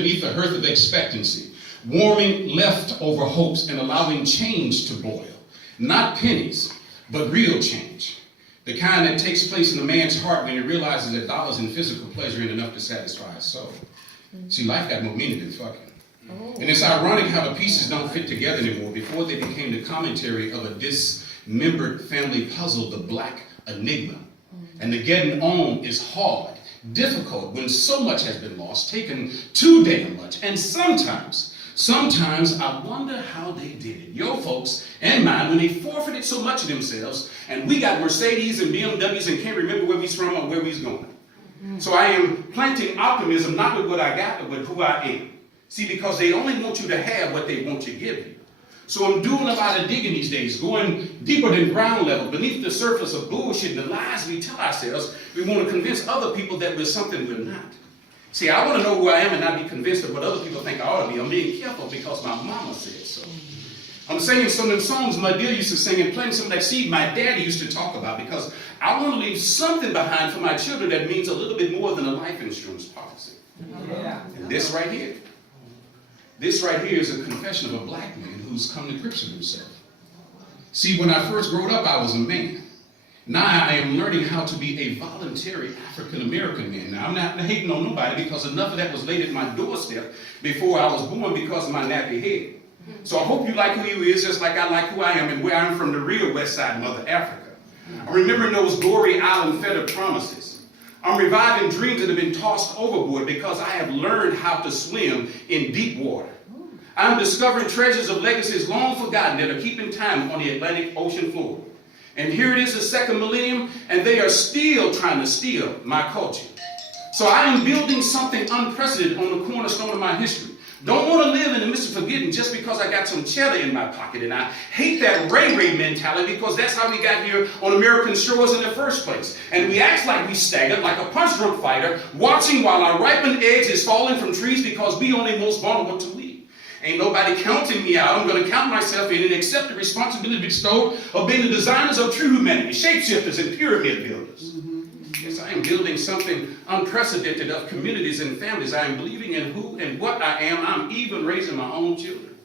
beneath the hearth of expectancy, warming leftover hopes and allowing change to boil. Not pennies, but real change. The kind that takes place in a man's heart when he realizes that dollars and physical pleasure ain't enough to satisfy his soul. See, life got more meaning than fucking. And it's ironic how the pieces don't fit together anymore. Before they became the commentary of a dismembered family puzzle, the black enigma. And the getting on is hard, difficult when so much has been lost, taken too damn much. And sometimes I wonder how they did it. Your folks and mine, when they forfeited so much of themselves, and we got Mercedes and BMWs and can't remember where we's from or where we's going. So I am planting optimism, not with what I got, but with who I am. See, because they only want you to have what they want to give you. So I'm doing a lot of digging these days, going deeper than ground level, beneath the surface of bullshit and the lies we tell ourselves. We want to convince other people that we're something we're not. See, I want to know who I am and not be convinced of what other people think I ought to be. I'm being careful because my mama said so. I'm singing some of them songs my dear used to sing and planting some of that seed my daddy used to talk about because I want to leave something behind for my children that means a little bit more than a life insurance policy. Yeah. And this right here is a confession of a black man who's come to grips with himself. See, when I first grew up, I was a man. Now I am learning how to be a voluntary African-American man. Now I'm not hating on nobody because enough of that was laid at my doorstep before I was born because of my nappy head. So I hope you like who you is just like I like who I am and where I'm from, the real West Side Mother Africa. I'm remembering those glory island feathered promises. I'm reviving dreams that have been tossed overboard because I have learned how to swim in deep water. I'm discovering treasures of legacies long forgotten that are keeping time on the Atlantic Ocean floor. And here it is the second millennium, and they are still trying to steal my culture. So I am building something unprecedented on the cornerstone of my history. Don't want to live in the midst of forgetting just because I got some cheddar in my pocket. And I hate that Ray mentality because that's how we got here on American shores in the first place. And we act like we staggered like a punch-drunk fighter, watching while our ripened eggs is falling from trees because we only most vulnerable to leave. Ain't nobody counting me out. I'm going to count myself in and accept the responsibility bestowed of being the designers of true humanity, shapeshifters and pyramid builders. Yes, I am building something unprecedented of communities and families. I am believing in who and what I am. I'm even raising my own children.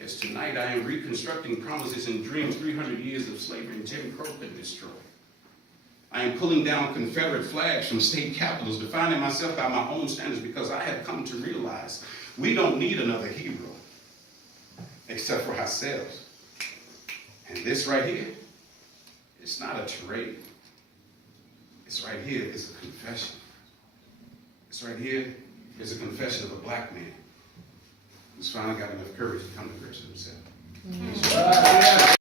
As tonight I am reconstructing promises and dreams 300 years of slavery and Jim Crow could destroy. I am pulling down Confederate flags from state capitals, defining myself by my own standards because I have come to realize we don't need another hero except for ourselves. And this right here, it's not a charade. This right here is a confession. This right here is a confession of a black man who's finally got enough courage to come to grips with himself.